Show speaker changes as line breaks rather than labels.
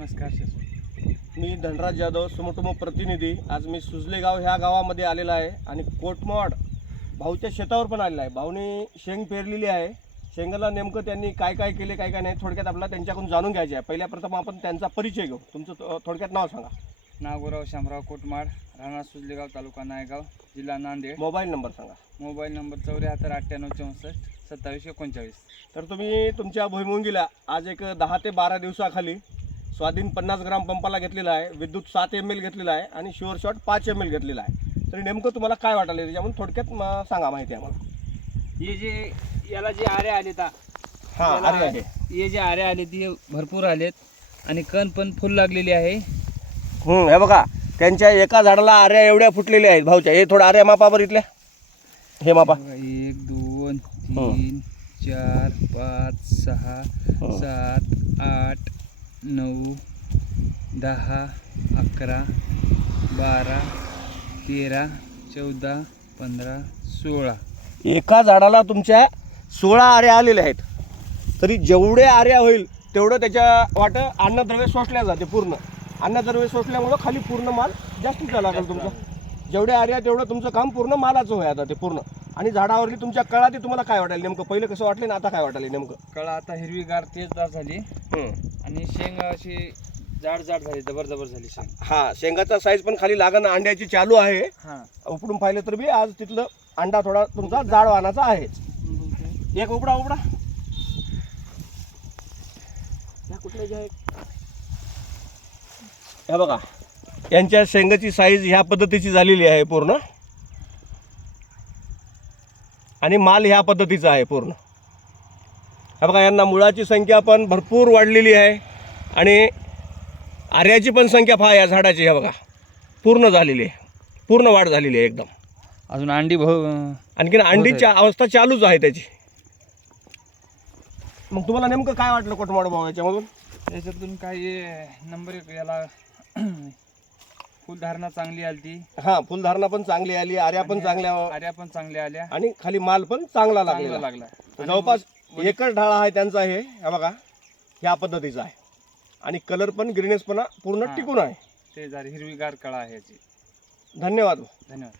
नमस्कार शेषू
मी धनराज जाधव सुमटुम प्रतिनिधी. आज मी सुजलेगाव ह्या गावामध्ये आलेला आहे आणि कोटमवाड भाऊच्या शेतावर पण आलेला आहे. भाऊनी शेंग पेरलेली आहे. शेंगाला नेमकं त्यांनी काय काय केले काय काय नाही थोडक्यात आपल्याला त्यांच्याकडून जाणून घ्यायचे आहे. पहिल्या प्रथम आपण त्यांचा परिचय घेऊ. तुमचं थोडक्यात नाव सांगा.
नागोराव शामराव कोटमाड राहणार सुजलेगाव तालुका नायगाव जिल्हा नांदेड.
मोबाईल नंबर सांगा.
मोबाईल नंबर चौऱ्याहत्तर अठ्ठ्याण्णव चौसष्ट सत्तावीस एकोणचाळीस.
तर तुम्ही तुमच्या भुईमुंगीला आज एक दहा ते बारा दिवसाखाली स्वाधीन पन्नास ग्राम पंपाला घेतलेला आहे विद्युत सात एम एल घेतलेला आहे आणि शुअर शॉट पाच एम एल घेतलेला आहे. तरी नेमकं तुम्हाला काय वाटायला त्याच्यामध्ये थोडक्यात म- सांगा माहिती आम्हाला.
हे जे याला जे आरे आले
हां. अरे आहे
हे जे आरे आले ते भरपूर आलेत आणि कण पण फुल लागलेली आहे.
हम्म, हे बघा त्यांच्या एका झाडाला आऱ्या एवढ्या फुटलेल्या आहेत भाऊच्या. हे थोडं आऱ्या मापा बरं इथल्या. हे मापा.
बघा, एक दोन तीन चार पाच सहा. सात नऊ दहा अकरा बारा तेरा चौदा पंधरा सोळा.
एका झाडाला तुमच्या सोळा आऱ्या आलेल्या आहेत. तरी जेवढे आऱ्या होईल तेवढं त्याच्या वाटं अन्नद्रव्य शोषल्या जाते पूर्ण. अन्नद्रव्य शोषल्यामुळं खाली पूर्ण माल जास्तीचा लागेल तुमचा. जेवढे आर्या तेवढं तुमचं काम पूर्ण मालाचं होय आता ते पूर्ण. आणि झाडावरली तुमच्या कळा ते तुम्हाला काय वाटेल नेमकं पहिलं कसं वाटलं ना आता काय वाटेल नेमकं?
कळा आता हिरवीगार तेजदार झाली. आणि शेंग अशी जाड जाड झाली जबर जबर झाली शेंग.
हा शेंगाचा साईज पण खाली लागण अंड्याची चालू आहे.
हां.
उकडून पाहिलं तर बी आज तिथलं अंडा थोडा तुमचा जाड वाहनाचा आहेच एक उघडा उघडा या कुठल्या ज्या आहेत? ह्या बघा यांच्या शेंगाची साईज ह्या पद्धतीची झालेली आहे पूर्ण. आणि माल ह्या पद्धतीचा आहे पूर्ण. हा बघा यांना मुळाची संख्या पण भरपूर वाढलेली आहे आणि आर्याची पण संख्या पहा या झाडाची ह्या बघा. पूर्ण झालेली आहे. पूर्ण वाढ झालेली आहे एकदम.
अजून अंडी भाऊ
आणखीन अंडीची अवस्था चालूच आहे त्याची. मग तुम्हाला नेमकं काय वाटलं कोटमाड भाऊ याच्यामधून?
त्याच्यातून काही नंबर एक याला. फुलधारणा चांगली आली ती
हा फुलधारणा पण चांगली आली आर्या पण चांगल्या
आर्या पण चांगल्या आल्या.
आणि खाली माल पण चांगला
चांगला
लागला.
लागला
जवळपास एकच ढाळा आहे त्यांचा हे हा बघा ह्या पद्धतीचा आहे. आणि कलर पण ग्रीनेसपणा पूर्ण
हा.
टिकून आहे.
ते जरा हिरवीगार कळा आहे याची.
धन्यवाद.
धन्यवाद.